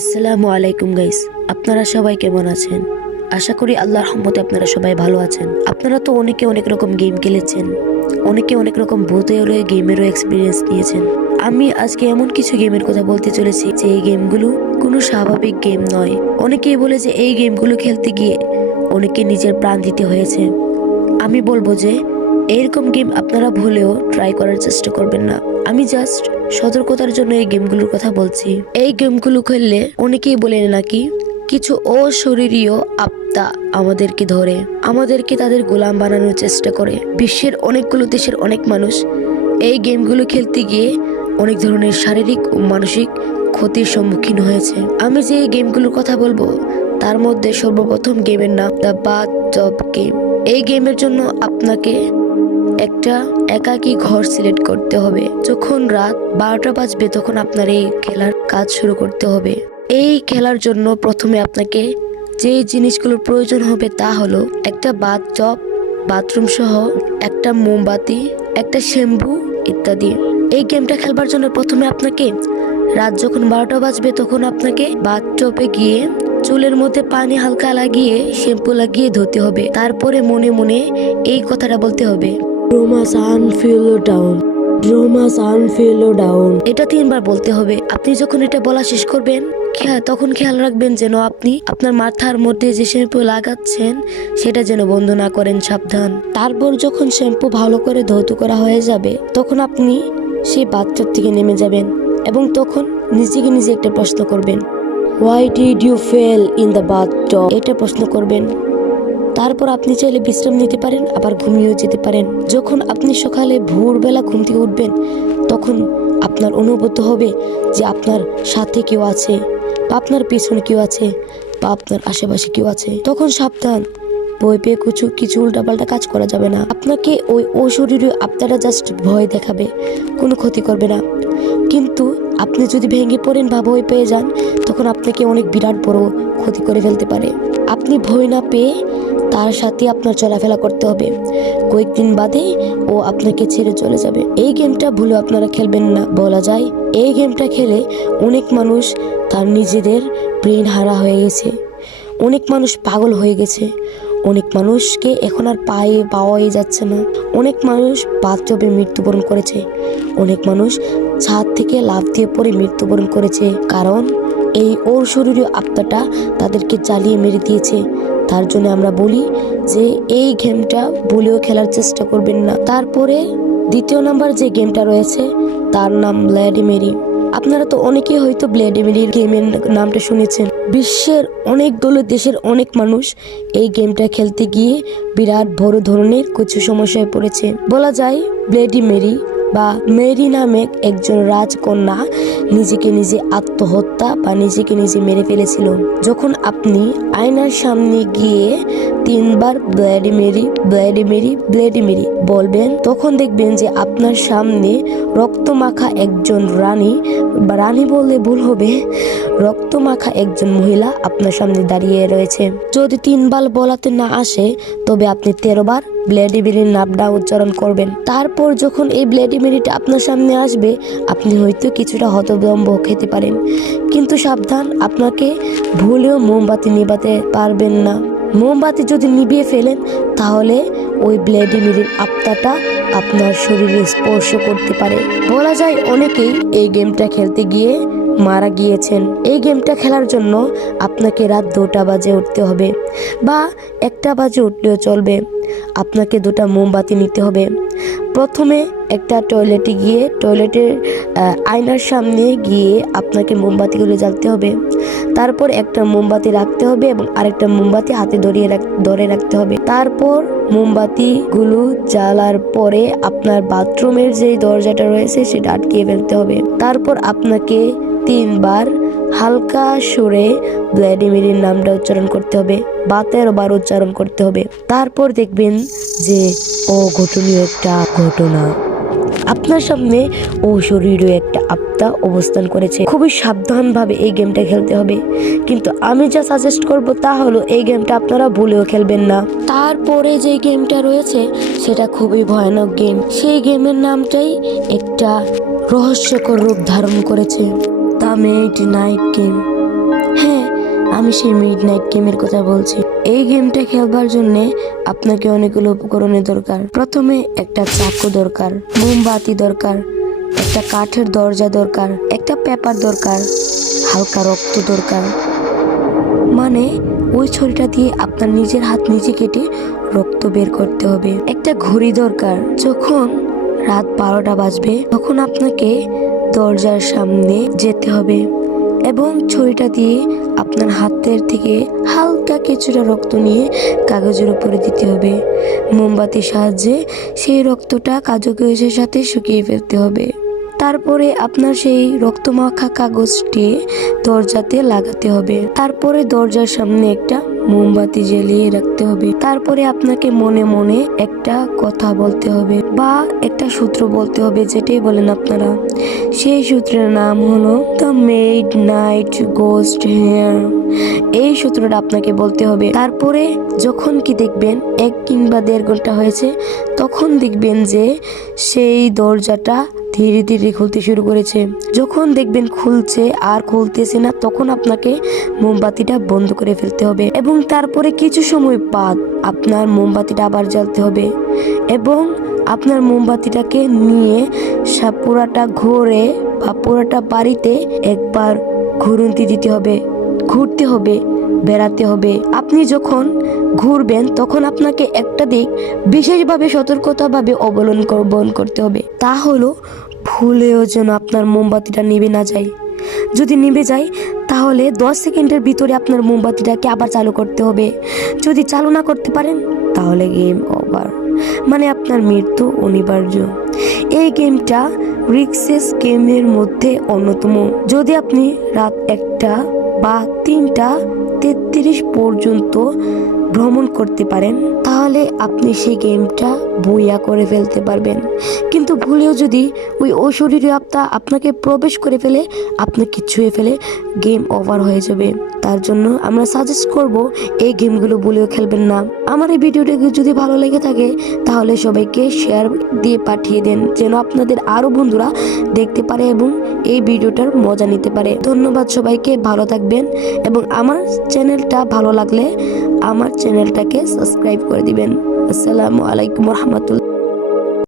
আসসালামু আলাইকুম গাইস, আপনারা সবাই কেমন আছেন? আশা করি আল্লাহর রহমতে আপনারা সবাই ভালো আছেন। আপনারা তো অনেকে অনেক রকম গেম খেলেছেন, অনেকে অনেক রকম ভূতেরও গেমেরও এক্সপিরিয়েন্স নিয়েছেন। আমি আজকে এমন কিছু গেমের কথা বলতে চলেছি, যে এই গেমগুলো কোনো স্বাভাবিক গেম নয়। অনেকেই বলে যে এই গেমগুলো খেলতে গিয়ে অনেকে নিজের প্রাণ দিতে হয়েছে। আমি বলব যে, এরকম গেম আপনারা ভুলেও ট্রাই করার চেষ্টা করবেন না। আমি জাস্ট সতর্কতার জন্য এই গেমগুলোর কথা বলছি। এই গেমগুলো খেললে অনেকেই বলে নাকি, কিছু অশরীরীয় আত্মা আমাদেরকে ধরে। আমাদেরকে তাদের গোলাম বানানোর চেষ্টা করে। বিশ্বের অনেকগুলো দেশের অনেক মানুষ এই গেমগুলো খেলতে গিয়ে অনেক ধরনের শারীরিক ও মানসিক ক্ষতির সম্মুখীন হয়েছে। আমি যে এই গেমগুলোর কথা বলব, তার মধ্যে সর্বপ্রথম গেমের নাম দ্য বাথ টপ গেম। এই গেমের জন্য আপনাকে একটা একাকী ঘর সিলেক্ট করতে হবে। যখন রাত বারোটা বাজবে, তখন আপনার এই খেলার কাজ শুরু করতে হবে। এই খেলার জন্য প্রথমে আপনাকে যে জিনিসগুলোর প্রয়োজন হবে তা হলো একটা বাথ টপ বাথরুম সহ একটা মোমবাতি, একটা শ্যাম্পু ইত্যাদি। এই গেমটা খেলবার জন্য প্রথমে আপনাকে রাত যখন বারোটা বাজবে, তখন আপনাকে বাথ টপে গিয়ে চুলের মধ্যে পানি হালকা লাগিয়ে শ্যাম্পু লাগিয়ে ধুতে হবে। তারপরে মনে মনে এই কথাটা বলতে হবে। ড্রোমা সান ফিল ডাউন ড্রোমা সান ফিল ডাউন এটা তিনবার বলতে হবে। আপনি যখন এটা বলা শেষ করবেন, খেয়া- তখন খেয়াল রাখবেন যেন আপনি আপনার মাথার মধ্যে যে শ্যাম্পু লাগাচ্ছেন, সেটা যেন বন্ধ না করেন, সাবধান। তারপর যখন শ্যাম্পু ভালো করে ধৌত করা হয়ে যাবে, তখন আপনি সেই বাথটব থেকে নেমে যাবেন এবং তখন নিজেকে নিজে একটা প্রশ্ন করবেন why did you fell in the bathtub এটা প্রশ্ন করবেন। তারপর আপনি চাইলে বিশ্রাম নিতে পারেন, আবার ঘুমিয়েও যেতে পারেন। যখন আপনি সকালে ভোরবেলা ঘুম থেকে উঠবেন, তখন আপনার অনুভূত হবে যে আপনার সাথে কেউ আছে, বা আপনার পেছনে কেউ আছে, বা আপনার আশেপাশে কেউ আছে। তখন সাবধান ভয় পেয়ে কিছু কিছু উল্টাপাল্টা কাজ করা যাবে না। আপনাকে ওই অশরীরীয় আপনারা জাস্ট ভয় দেখাবে, কোনো ক্ষতি করবে না। কিন্তু আপনি যদি ভেঙে পড়েন বা ভয় পেয়ে যান, তখন আপনাকে অনেক বিরাট বড় ক্ষতি করে ফেলতে পারে। আপনি ভয় না পেয়ে তার সাথে আপনার চলাফেরা করতে হবে। কয়েকদিন বাদে ও আপনাকে ছেড়ে চলে যাবে। এই গেমটা ভুলে আপনারা খেলবেন না, বলা যায়। এই গেমটা খেলে অনেক মানুষ তার নিজেদের ব্রেন হারা হয়ে গেছে। অনেক মানুষ পাগল হয়ে গেছে। অনেক মানুষকে এখন আর পায়ে পাওয়াই যাচ্ছে না। অনেক মানুষ বাথটবে মৃত্যুবরণ করেছে। অনেক মানুষ ছাদ থেকে লাফ দিয়ে পড়ে মৃত্যুবরণ করেছে। কারণ এই ওর শরীরীয় আত্মাটা তাদেরকে জ্বালিয়ে মেরে দিয়েছে। তার জন্য আমরা বলি যে, এই গেমটা ভুলেও খেলার চেষ্টা করবেন না। তারপরে দ্বিতীয় নাম্বার যে গেমটা রয়েছে, তার নাম ব্ল্যাডিমেরি আপনারা তো অনেকেই হয়তো ব্ল্যাডিমেরির গেমের নামটা শুনেছেন। বিশ্বের অনেকগুলো দেশের অনেক মানুষ এই গেমটা খেলতে গিয়ে বিরাট বড় ধরনের কিছু সমস্যায় পড়েছে। বলা যায় ব্লেডি মেরি বা মেরি নামে একজন রাজকন্যা নিজেকে নিজে আত্মহত্যা বা নিজেকে নিজে মেরে ফেলেছিল। যখন আপনি আয়নার সামনে গিয়ে তিনবার bloody Mary bloody Mary bloody Mary বলবেন, তখন দেখবেন যে আপনার সামনে রক্তমাখা একজন রানী বা রানী বললে ভুল হবে, রক্তমাখা একজন মহিলা আপনার সামনে দাঁড়িয়ে রয়েছে। যদি তিনবার বলাতে না আসে, তবে আপনি তেরো বার ব্লেডিমিরির নামটা উচ্চারণ করবেন। তারপর যখন এই ব্লেডিমিরিটা আপনার সামনে আসবে, আপনি হয়তো কিছুটা হতবিলম্ব খেতে পারেন। কিন্তু সাবধান, আপনাকে ভুলেও মোমবাতি নিবাতে পারবেন না। মোমবাতি যদি নিভিয়ে ফেলেন, তাহলে ওই ব্লেডিমিরির আত্মাটা আপনার শরীরে স্পর্শ করতে পারে। বলা যায় অনেকেই এই গেমটা খেলতে গিয়ে মারা গিয়েছেন। এই গেমটা খেলার জন্য আপনাকে রাত দুটা বাজে উঠতে হবে বা একটা বাজে উঠলেও চলবে। আপনাকে দুটা মোমবাতি নিতে হবে। প্রথমে একটা টয়লেটে গিয়ে, টয়লেটের আয়নার সামনে গিয়ে আপনাকে মোমবাতিগুলো জ্বালতে হবে। তারপর একটা মোমবাতি রাখতে হবে এবং আরেকটা মোমবাতি হাতে ধরিয়ে ধরে রাখতে হবে। তারপর মোমবাতিগুলো জ্বালার পরে আপনার বাথরুমের যে দরজাটা রয়েছে সেটা আটকিয়ে ফেলতে হবে। তারপর আপনাকে তিনবার হালকা সুরে ভ্লাডিমিরের নামটা উচ্চারণ করতে হবে বা বার উচ্চারণ করতে হবে। তারপর দেখবেন যে অঘটনীয় একটা ঘটনা। আপনার সামনে ও শরীরে একটা আত্মা অবস্থান করেছে। খুবই সাবধানভাবে এই গেমটা খেলতে হবে। কিন্তু আমি যা সাজেস্ট করব তা হলো, এই গেমটা আপনারা ভুলেও খেলবেন না। তারপরে যে গেমটা রয়েছে, সেটা খুবই ভয়ানক গেম। সেই গেমের নামটাই একটা রহস্যকর রূপ ধারণ করেছে। দ্য মেড নাইট গেম হ্যাঁ আমি সেই মিড নাইট গেমের কথা বলছি। এই গেমটা খেলবার জন্য আপনাকে অনেকগুলো উপকরণের দরকার। প্রথমে একটা চাকু দরকার, মোমবাতি দরকার, একটা কাঠের দরজা দরকার, একটা পেপার দরকার, হালকা রক্ত দরকার। মানে ওই ছড়িটা দিয়ে আপনার নিজের হাত নিজে কেটে রক্ত বের করতে হবে। একটা ঘড়ি দরকার, যখন রাত বারোটা বাজবে, তখন আপনাকে দরজার সামনে যেতে হবে এবং ছড়িটা দিয়ে আপনার হাতের থেকে হালকা কিছুটা রক্ত নিয়ে কাগজের উপরে দিতে হবে। মোমবাতির সাহায্যে সেই রক্তটা কাগজের সাথে শুকিয়ে ফেলতে হবে। তারপরে আপনার সেই রক্তমাখা কাগজটি দরজাতে লাগাতে হবে। তারপরে দরজার সামনে একটা মোমবাতি জ্বালিয়ে রাখতে হবে। তারপরে আপনাকে মনে মনে একটা কথা বলতে হবে বা একটা সূত্র বলতে হবে যেটাই বলেন আপনারা। সেই সূত্রের নাম হলো the midnight ghost here এই সূত্রটা আপনাকে বলতে হবে। তারপরে যখন কি দেখবেন, এক কিংবা দেড় ঘণ্টা হয়েছে, তখন দেখবেন যে সেই দরজাটা ধীরে ধীরে খুলতে শুরু করেছে। যখন দেখবেন খুলছে আর খুলতেছে না, তখন আপনাকে মোমবাতিটা বন্ধ করে ফেলতে হবে এবং তারপরে কিছু সময় বাদ আপনার মোমবাতিটা আবার জ্বালতে হবে এবং আপনার মোমবাতিটাকে নিয়ে পুরাটা ঘুরে বা পুরাটা বাড়িতে একবার ঘুরন্তি দিতে হবে, ঘুরতে হবে, বেড়াতে হবে। আপনি যখন ঘুরবেন তখন আপনাকে একটা দিক বিশেষভাবে সতর্কতাভাবে অবলম্বন করতে হবে। তা হলো, ভুলেও যেন আপনার মোমবাতিটা নিবে না যায়। যদি নিভে যায় তাহলে দশ সেকেন্ডের ভিতরে আপনার মোমবাতিটাকে আবার চালু করতে হবে। যদি চালু না করতে পারেন, তাহলে গেম ওভার। মানে আপনার মৃত্যু অনিবার্য। এই গেমটা রিক্সেস গেমের মধ্যে অন্যতম। যদি আপনি রাত একটা বা তিনটা তেত্রিশ পর্যন্ত ভ্রমণ করতে পারেন তাহলে আপনি সেই গেমটা বইয়া করে ফেলতে পারবেন। কিন্তু ভুলেও যদি ওই অশরীরী আত্মা আপনাকে প্রবেশ করে ফেলে আপনাকে ছুঁয়ে ফেলে গেম ওভার হয়ে যাবে। তার জন্য আমরা সাজেস্ট করব, এই গেমগুলো ভুলেও খেলবেন না। আমার এই ভিডিওটা যদি ভালো লেগে থাকে, তাহলে সবাইকে শেয়ার দিয়ে পাঠিয়ে দেন, যেন আপনাদের আরও বন্ধুরা দেখতে পারে এবং এই ভিডিওটার মজা নিতে পারে। ধন্যবাদ সবাইকে, ভালো থাকবেন এবং আমার চ্যানেলটা ভালো লাগলে আমার চ্যানেলটাকে সাবস্ক্রাইব করে দিবেন। আসসালামু আলাইকুম রহমতুল্লাহ।